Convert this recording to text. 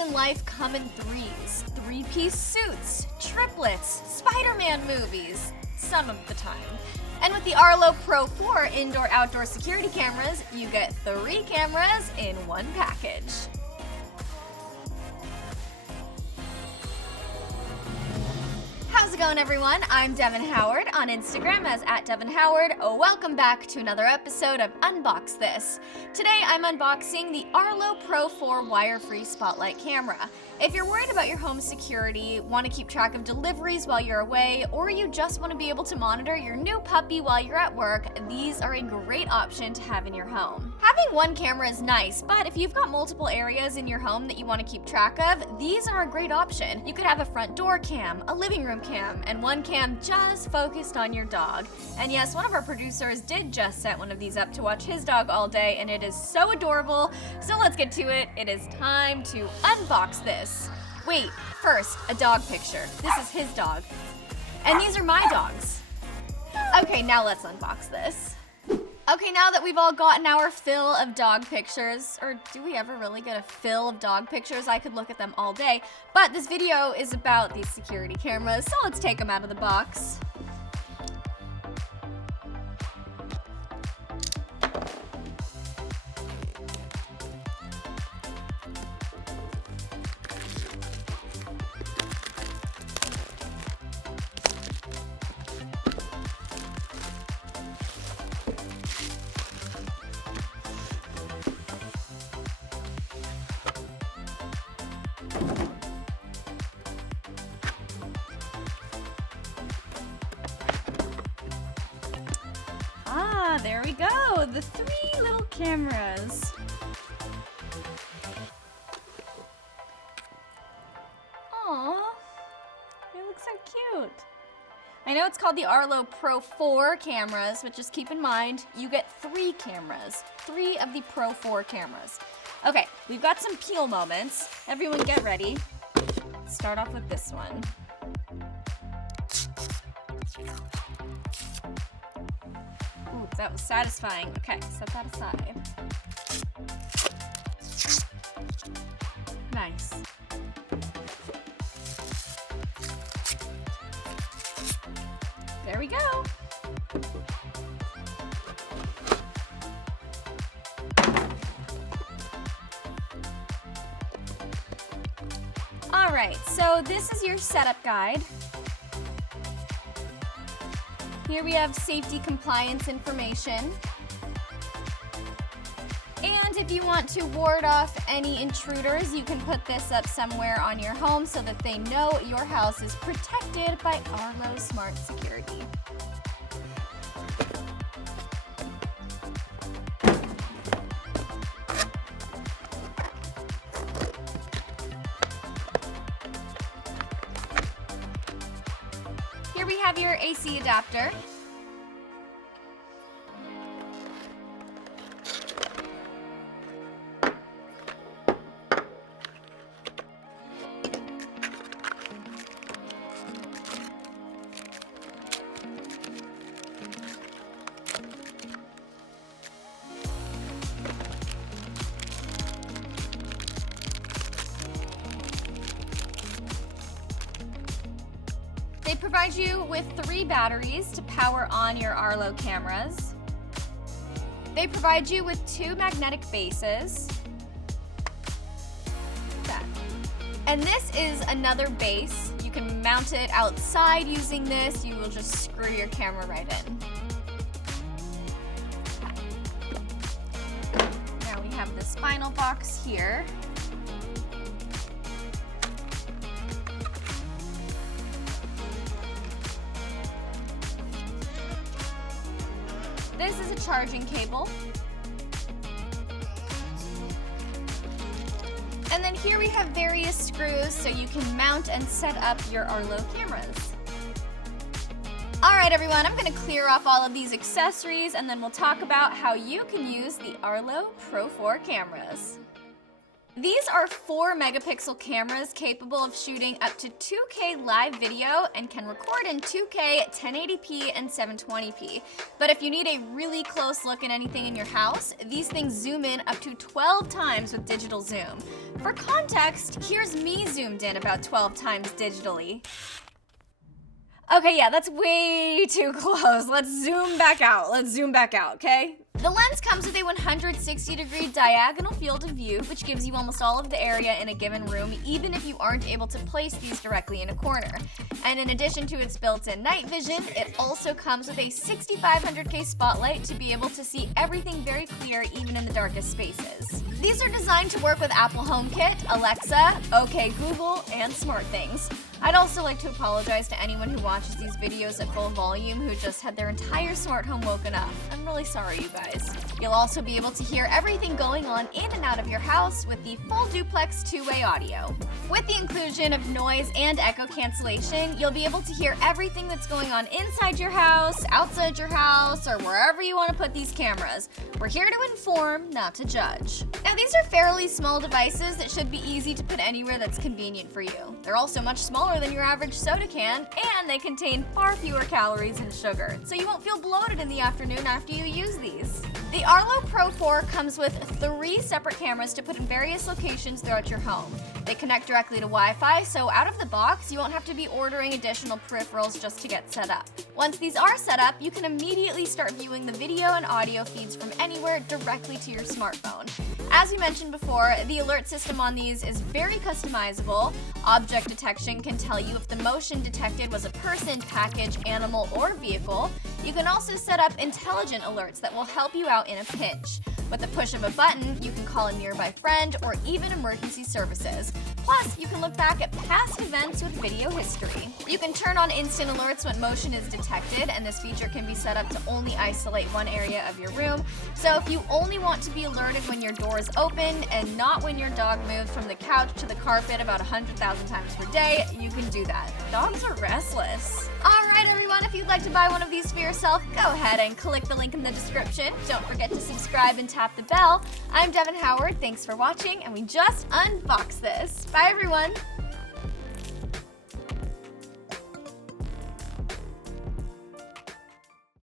in life come in threes, three-piece suits, triplets, Spider-Man movies, some of the time. And with the Arlo Pro 4 indoor-outdoor security cameras, you get 3 cameras in one package. How's it going, everyone? I'm Devin Howard on Instagram as @DevinHoward. Welcome back to another episode of Unbox This. Today I'm unboxing the Arlo Pro 4 wire-free spotlight camera. If you're worried about your home security, want to keep track of deliveries while you're away, or you just want to be able to monitor your new puppy while you're at work, these are a great option to have in your home. Having one camera is nice, but if you've got multiple areas in your home that you want to keep track of, these are a great option. You could have a front door cam, a living room cam, and one cam just focused on your dog. And yes, one of our producers did just set one of these up to watch his dog all day, and it is so adorable. So let's get to it. It is time to unbox this. Wait, first, a dog picture. This is his dog. And these are my dogs. Okay, now let's unbox this. Okay, now that we've all gotten our fill of dog pictures, or do we ever really get a fill of dog pictures? I could look at them all day, but this video is about these security cameras, so let's take them out of the box. There we go, the 3 little cameras. Aww, they look so cute. I know it's called the Arlo Pro 4 cameras, but just keep in mind, you get 3 cameras. 3 of the Pro 4 cameras. Okay, we've got some peel moments. Everyone get ready. Let's start off with this one. Ooh, that was satisfying. Okay, set that aside. Nice. There we go. All right, so this is your setup guide. Here we have safety compliance information. And if you want to ward off any intruders, you can put this up somewhere on your home so that they know your house is protected by Arlo Smart Security. Here we have your AC adapter. They provide you with 3 batteries to power on your Arlo cameras. They provide you with 2 magnetic bases. That. And this is another base. You can mount it outside using this. You will just screw your camera right in. Now we have this final box here. This is a charging cable. And then here we have various screws so you can mount and set up your Arlo cameras. All right, everyone, I'm gonna clear off all of these accessories and then we'll talk about how you can use the Arlo Pro 4 cameras. These are 4 megapixel cameras capable of shooting up to 2K live video and can record in 2K, 1080p, and 720p. But if you need a really close look at anything in your house, these things zoom in up to 12 times with digital zoom. For context, here's me zoomed in about 12 times digitally. Okay, yeah, that's way too close. Let's zoom back out, okay? The lens comes with a 160-degree diagonal field of view, which gives you almost all of the area in a given room, even if you aren't able to place these directly in a corner. And in addition to its built-in night vision, it also comes with a 6500K spotlight to be able to see everything very clear, even in the darkest spaces. These are designed to work with Apple HomeKit, Alexa, OK Google, and SmartThings. I'd also like to apologize to anyone who watches these videos at full volume who just had their entire smart home woken up. I'm really sorry, you guys. You'll also be able to hear everything going on in and out of your house with the full duplex two-way audio. With the inclusion of noise and echo cancellation, you'll be able to hear everything that's going on inside your house, outside your house, or wherever you want to put these cameras. We're here to inform, not to judge. Now, these are fairly small devices that should be easy to put anywhere that's convenient for you. They're also much smaller than your average soda can, and they contain far fewer calories and sugar, so you won't feel bloated in the afternoon after you use these. The Arlo Pro 4 comes with 3 separate cameras to put in various locations throughout your home. They connect directly to Wi-Fi, so out of the box, you won't have to be ordering additional peripherals just to get set up. Once these are set up, you can immediately start viewing the video and audio feeds from anywhere directly to your smartphone. As we mentioned before, the alert system on these is very customizable. Object detection can tell you if the motion detected was a person, package, animal, or vehicle. You can also set up intelligent alerts that will help you out in a pinch. With the push of a button, you can call a nearby friend or even emergency services. Plus, you can look back at past events with video history. You can turn on instant alerts when motion is detected, and this feature can be set up to only isolate one area of your room. So if you only want to be alerted when your door is open and not when your dog moves from the couch to the carpet about 100,000 times per day, you can do that. Dogs are restless. Alright everyone, if you'd like to buy one of these for yourself, go ahead and click the link in the description. Don't forget to subscribe and tap the bell. I'm Devin Howard, thanks for watching, and we just unboxed this. Bye everyone!